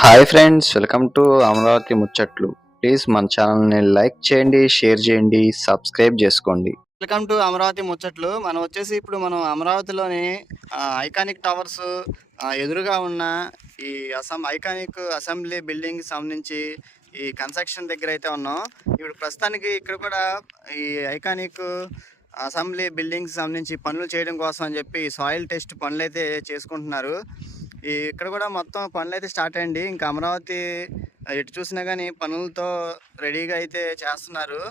Hi friends, welcome to Amaravati ముచ్చట్లు. Please మన ఛానల్ని లైక్ చేయండి, షేర్ చేయండి, సబ్స్క్రైబ్ చేసుకోండి. వెల్కమ్ టు అమరావతి ముచ్చట్లు. మనం వచ్చేసి ఇప్పుడు అమరావతిలోని ఐకానిక్ టవర్స్ ఎదురుగా ఉన్న ఈ ఐకానిక్ అసెంబ్లీ బిల్డింగ్ సంబంధించి ఈ కన్స్ట్రక్షన్ దగ్గర అయితే ఉన్నాం. ఇప్పుడు ప్రస్తుతానికి ఇక్కడ కూడా ఈ ఐకానిక్ అసెంబ్లీ బిల్డింగ్స్ సంబంధించి పనులు చేయడం కోసం అని చెప్పి సాయిల్ టెస్ట్ పనులు అయితే చేసుకుంటున్నారు. ఇక్కడ కూడా మొత్తం పనులు అయితే స్టార్ట్ అయ్యండి. ఇంకా అమరావతి ఎటు చూసినా కానీ పనులతో రెడీగా అయితే చేస్తున్నారు.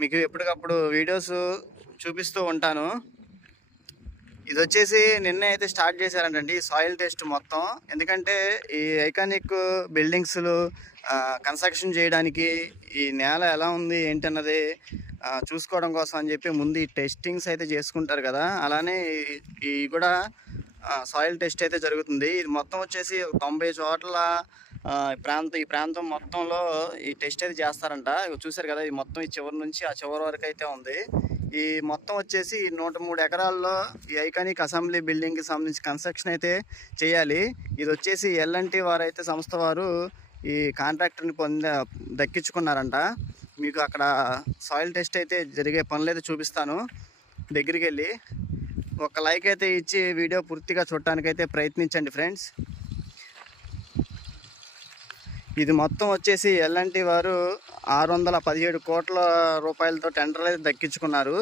మీకు ఎప్పటికప్పుడు వీడియోస్ చూపిస్తూ ఉంటాను. ఇది వచ్చేసి నిన్నే అయితే స్టార్ట్ చేశారంటండి ఈ సాయిల్ టెస్ట్ మొత్తం. ఎందుకంటే ఈ ఐకానిక్ బిల్డింగ్స్లు కన్స్ట్రక్షన్ చేయడానికి ఈ నేల ఎలా ఉంది ఏంటన్నది చూసుకోవడం కోసం అని చెప్పి ముందు ఈ టెస్టింగ్స్ అయితే చేసుకుంటారు కదా. అలానే ఈ కూడా సాయిల్ టెస్ట్ అయితే జరుగుతుంది. ఇది మొత్తం వచ్చేసి 90 చోట్ల ఈ ప్రాంతం మొత్తంలో ఈ టెస్ట్ అయితే చేస్తారంట. చూసారు కదా, ఈ మొత్తం ఈ చివరి నుంచి ఆ చివరి వరకు అయితే ఉంది. ఈ మొత్తం వచ్చేసి 103 ఎకరాల్లో ఈ ఐకానిక్ అసెంబ్లీ బిల్డింగ్కి సంబంధించి కన్స్ట్రక్షన్ అయితే చేయాలి. ఇది వచ్చేసి ఎల్ఎన్టీ వారైతే సంస్థ వారు ఈ కాంట్రాక్టర్ని దక్కించుకున్నారంట. మీకు అక్కడ సాయిల్ టెస్ట్ అయితే జరిగే పనులు అయితే చూపిస్తాను. దగ్గరికి వెళ్ళి ఒక లైక్ అయితే ఇచ్చి వీడియో పూర్తిగా చూడటానికైతే ప్రయత్నించండి ఫ్రెండ్స్. ఇది మొత్తం వచ్చేసి ఎల్ఎన్టీ వారు 617 కోట్ల రూపాయలతో టెండర్ అయితే దక్కించుకున్నారు.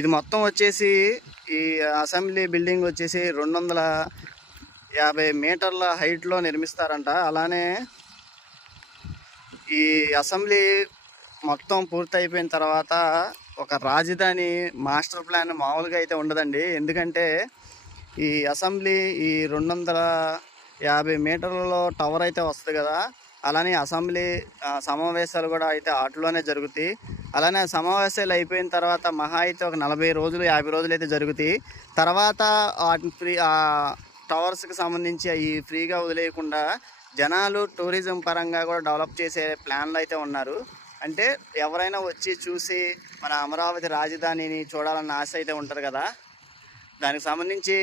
ఇది మొత్తం వచ్చేసి ఈ అసెంబ్లీ బిల్డింగ్ వచ్చేసి 250 మీటర్ల హైట్లో నిర్మిస్తారంట. అలానే ఈ అసెంబ్లీ మొత్తం పూర్తయిపోయిన తర్వాత ఒక రాజధాని మాస్టర్ ప్లాన్ మామూలుగా అయితే ఉండదండి. ఎందుకంటే ఈ అసెంబ్లీ ఈ 250 మీటర్లలో టవర్ అయితే వస్తుంది కదా. అలానే అసెంబ్లీ సమావేశాలు కూడా అయితే వాటిలోనే జరుగుతాయి. అలానే సమావేశాలు అయిపోయిన తర్వాత మహా అయితే ఒక 40 రోజులు 50 రోజులు అయితే జరుగుతాయి. తర్వాత వాటిని టవర్స్కి సంబంధించి అవి ఫ్రీగా వదిలేయకుండా జనాలు టూరిజం పరంగా కూడా డెవలప్ చేసే ప్లాన్లు అయితే ఉన్నారు. అంటే ఎవరైనా వచ్చి చూసి మన అమరావతి రాజధానిని చూడాలన్న ఆశ అయితే ఉంటారు కదా. దానికి సంబంధించి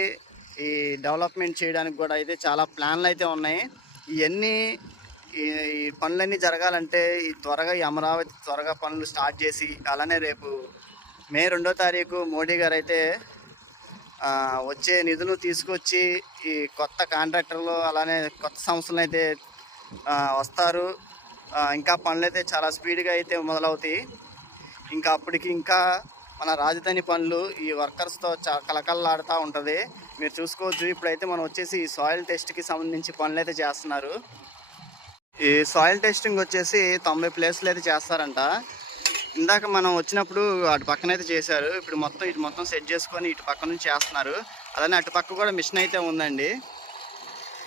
ఈ డెవలప్మెంట్ చేయడానికి కూడా అయితే చాలా ప్లాన్లు అయితే ఉన్నాయి. ఇవన్నీ ఈ పనులన్నీ జరగాలంటే ఈ అమరావతి త్వరగా పనులు స్టార్ట్ చేసి, అలానే రేపు మే 2వ తారీఖు మోడీ గారు అయితే వచ్చే నిధులు తీసుకొచ్చి ఈ కొత్త కాంట్రాక్టర్లు అలానే కొత్త సంస్థలు అయితే వస్తారు. ఇంకా పనులు అయితే చాలా స్పీడ్గా అయితే మొదలవుతాయి. ఇంకా అప్పటికి ఇంకా మన రాజధాని పనులు ఈ వర్కర్స్తో కలకల్లాడుతూ ఉంటుంది. మీరు చూసుకోవచ్చు. ఇప్పుడైతే మనం వచ్చేసి ఈ సాయిల్ టెస్ట్కి సంబంధించి పనులు అయితే చేస్తున్నారు. ఈ సాయిల్ టెస్టింగ్ వచ్చేసి 90 ప్లేస్లు అయితే చేస్తారంట. ఇందాక మనం వచ్చినప్పుడు అటు పక్కన అయితే చేశారు. ఇప్పుడు ఇటు మొత్తం సెట్ చేసుకొని ఇటు పక్క నుంచి చేస్తున్నారు. అలానే అటు పక్క కూడా మిషన్ అయితే ఉందండి,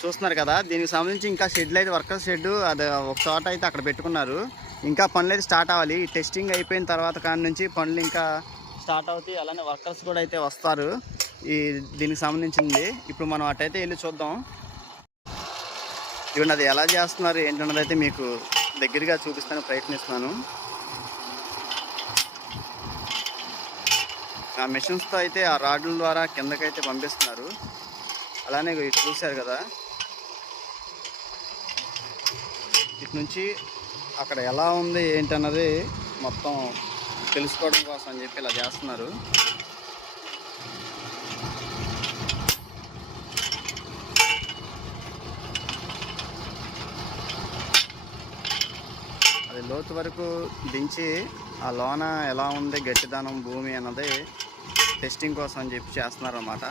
చూస్తున్నారు కదా. దీనికి సంబంధించి ఇంకా షెడ్లు అయితే వర్కర్ షెడ్ అది ఒక చోట అయితే అక్కడ పెట్టుకున్నారు. ఇంకా పనులు అయితే స్టార్ట్ అవ్వాలి. ఈ టెస్టింగ్ అయిపోయిన తర్వాత కాడి నుంచి పనులు ఇంకా స్టార్ట్ అవుతాయి. అలానే వర్కర్స్ కూడా అయితే వస్తారు దీనికి సంబంధించింది. ఇప్పుడు మనం అటైతే వెళ్ళి చూద్దాం. ఇవన్నీ అది ఎలా చేస్తున్నారు ఏంటన్నది అయితే మీకు దగ్గరగా చూపిస్తాను ప్రయత్నిస్తున్నాను. ఆ మిషన్స్తో అయితే ఆ రాడ్ల ద్వారా కిందకైతే పంపిస్తున్నారు. అలానే ఇటు చూశారు కదా, ఇటు నుంచి అక్కడ ఎలా ఉంది ఏంటన్నది మొత్తం తెలుసుకోవడం కోసం అని చెప్పి ఇలా చేస్తున్నారు. అది లోతు వరకు దించి ఆ లోన ఎలా ఉంది గట్టిదనం భూమి అన్నది టెస్టింగ్ కోసం అని చెప్పి చేస్తున్నారు అన్నమాట.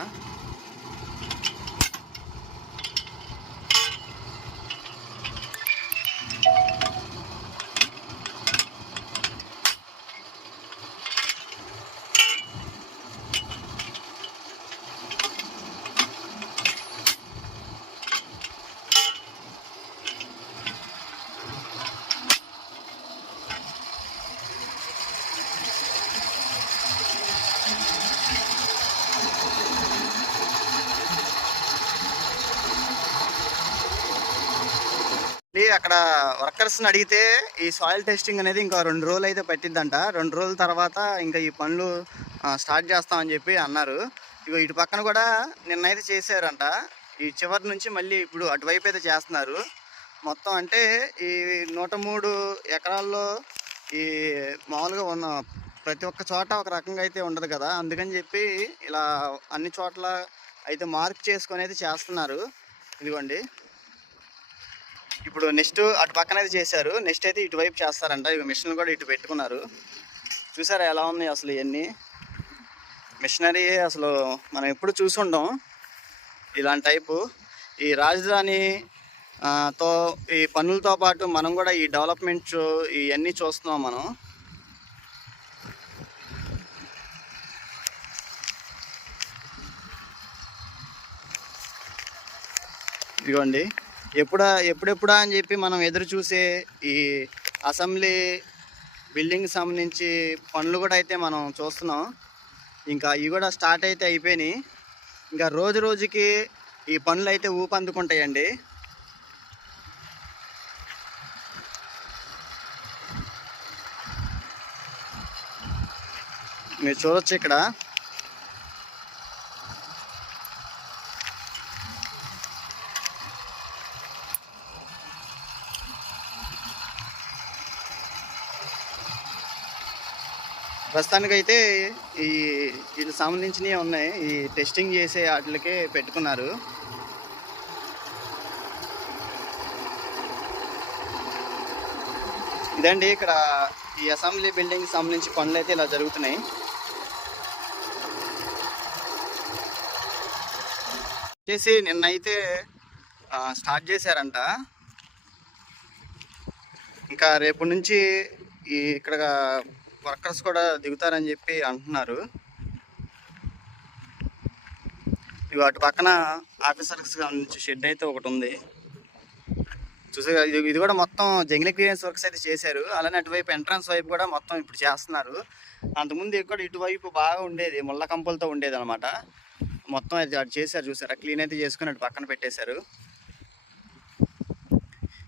అక్కడ వర్కర్స్ని అడిగితే ఈ సాయిల్ టెస్టింగ్ అనేది ఇంకా 2 రోజులు అయితే పట్టిద్దంట. 2 రోజుల తర్వాత ఇంకా ఈ పనులు స్టార్ట్ చేస్తామని చెప్పి అన్నారు. ఇటు పక్కన కూడా నిన్నైతే చేశారంట. ఈ చివరి నుంచి మళ్ళీ ఇప్పుడు అటువైపు అయితే చేస్తున్నారు. మొత్తం అంటే ఈ 103 ఎకరాల్లో ఈ మామూలుగా ఉన్న ప్రతి ఒక్క చోట ఒక రకంగా అయితే ఉండదు కదా, అందుకని చెప్పి ఇలా అన్ని చోట్ల అయితే మార్క్ చేసుకొని అయితే చేస్తున్నారు. ఇదిగోండి, ఇప్పుడు నెక్స్ట్ అటు పక్కన అయితే చేశారు, నెక్స్ట్ అయితే ఇటువైపు చేస్తారంట. ఇవి మిషన్లు కూడా ఇటు పెట్టుకున్నారు. చూసారా ఎలా ఉన్నాయి అసలు ఇవన్నీ మిషనరీ, అసలు మనం ఎప్పుడు చూసుండం ఇలాంటి టైపు. ఈ రాజధాని తో ఈ పనులతో పాటు మనం కూడా ఈ డెవలప్మెంట్ ఇవన్నీ చూస్తున్నాం మనం. ఇదిగోండి, ఎప్పుడెప్పుడా అని చెప్పి మనం ఎదురు చూసే ఈ అసెంబ్లీ బిల్డింగ్ సంబంధించి పనులు కూడా అయితే మనం చూస్తున్నాం. ఇంకా ఇవి కూడా స్టార్ట్ అయితే అయిపోయినాయి. ఇంకా రోజు రోజుకి ఈ పనులు అయితే ఊపందుకుంటాయండి. మీరు చూడొచ్చు ఇక్కడ ప్రస్తుతానికైతే వీటికి సంబంధించినవి ఉన్నాయి. ఈ టెస్టింగ్ చేసే వాటికే పెట్టుకున్నారు. ఇదండి ఇక్కడ ఈ అసెంబ్లీ బిల్డింగ్ సంబంధించి పనులు అయితే ఇలా జరుగుతున్నాయి. చేసి నిన్నైతే స్టార్ట్ చేశారంట. ఇంకా రేపు నుంచి ఇక్కడ వర్కర్స్ కూడా దిగుతారని చెప్పి అంటున్నారు. ఇవి అటు పక్కన ఆఫీసర్స్ నుంచి షెడ్ అయితే ఒకటి ఉంది చూసారా. ఇది కూడా మొత్తం జంగిల్ క్లియరెన్స్ వర్క్స్ అయితే చేశారు. అలానే అటువైపు ఎంట్రన్స్ వైపు కూడా మొత్తం ఇప్పుడు చేస్తున్నారు. అంతకుముందు ఇక్కడ ఇటువైపు బాగా ఉండేది, ముళ్ళ కంపలతో ఉండేది అనమాట. మొత్తం అది అటు చేశారు చూసారా, క్లీన్ అయితే చేసుకుని అటు పక్కన పెట్టేశారు.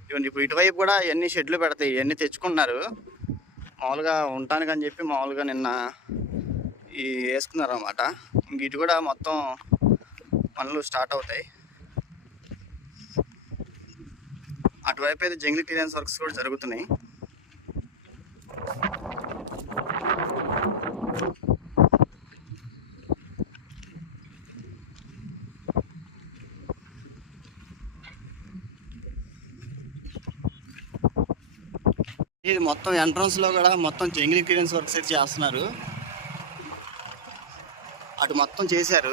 ఇవన్నీ ఇప్పుడు ఇటువైపు కూడా ఇవన్నీ షెడ్లు పెడతాయి, ఇవన్నీ తెచ్చుకున్నారు మామూలుగా ఉండటానికి అని చెప్పి. మామూలుగా నిన్న వేసుకున్నారు అన్నమాట. ఇంక ఇటు కూడా మొత్తం పనులు స్టార్ట్ అవుతాయి. అటువైపు అయితే జంగిల్ క్లియరెన్స్ వర్క్స్ కూడా జరుగుతున్నాయి. ఇది మొత్తం ఎంట్రన్స్లో కూడా మొత్తం జంగిల్ క్లియరెన్స్ వర్క్స్ అయితే చేస్తున్నారు. అటు మొత్తం చేశారు,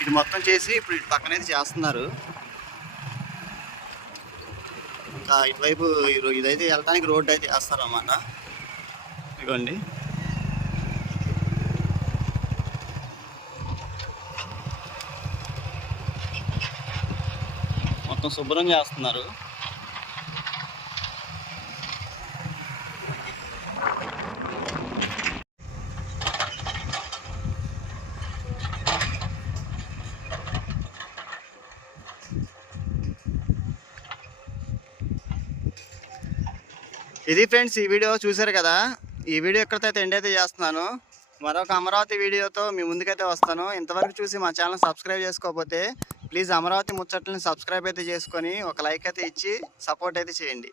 ఇటు మొత్తం చేసి ఇప్పుడు ఇటు పక్కనైతే చేస్తున్నారు. ఇంకా ఇటువైపు ఇదైతే వెళ్ళటానికి రోడ్డు అయితే వేస్తారు అన్నమాట. ఇదిగోండి, మొత్తం శుభ్రం చేస్తున్నారు. ఇది ఫ్రెండ్స్, ఈ వీడియో చూశారు కదా. ఈ వీడియో ఎక్కడితో ఎండ్ అయితే చేస్తున్నాను. మరొక అమరావతి వీడియోతో మీ ముందుకైతే వస్తాను. ఇంతవరకు చూసి మా ఛానల్ సబ్స్క్రైబ్ చేసుకోకపోతే ప్లీజ్ అమరావతి ముచ్చట్లని సబ్స్క్రైబ్ అయితే చేసుకొని ఒక లైక్ అయితే ఇచ్చి సపోర్ట్ అయితే చేయండి.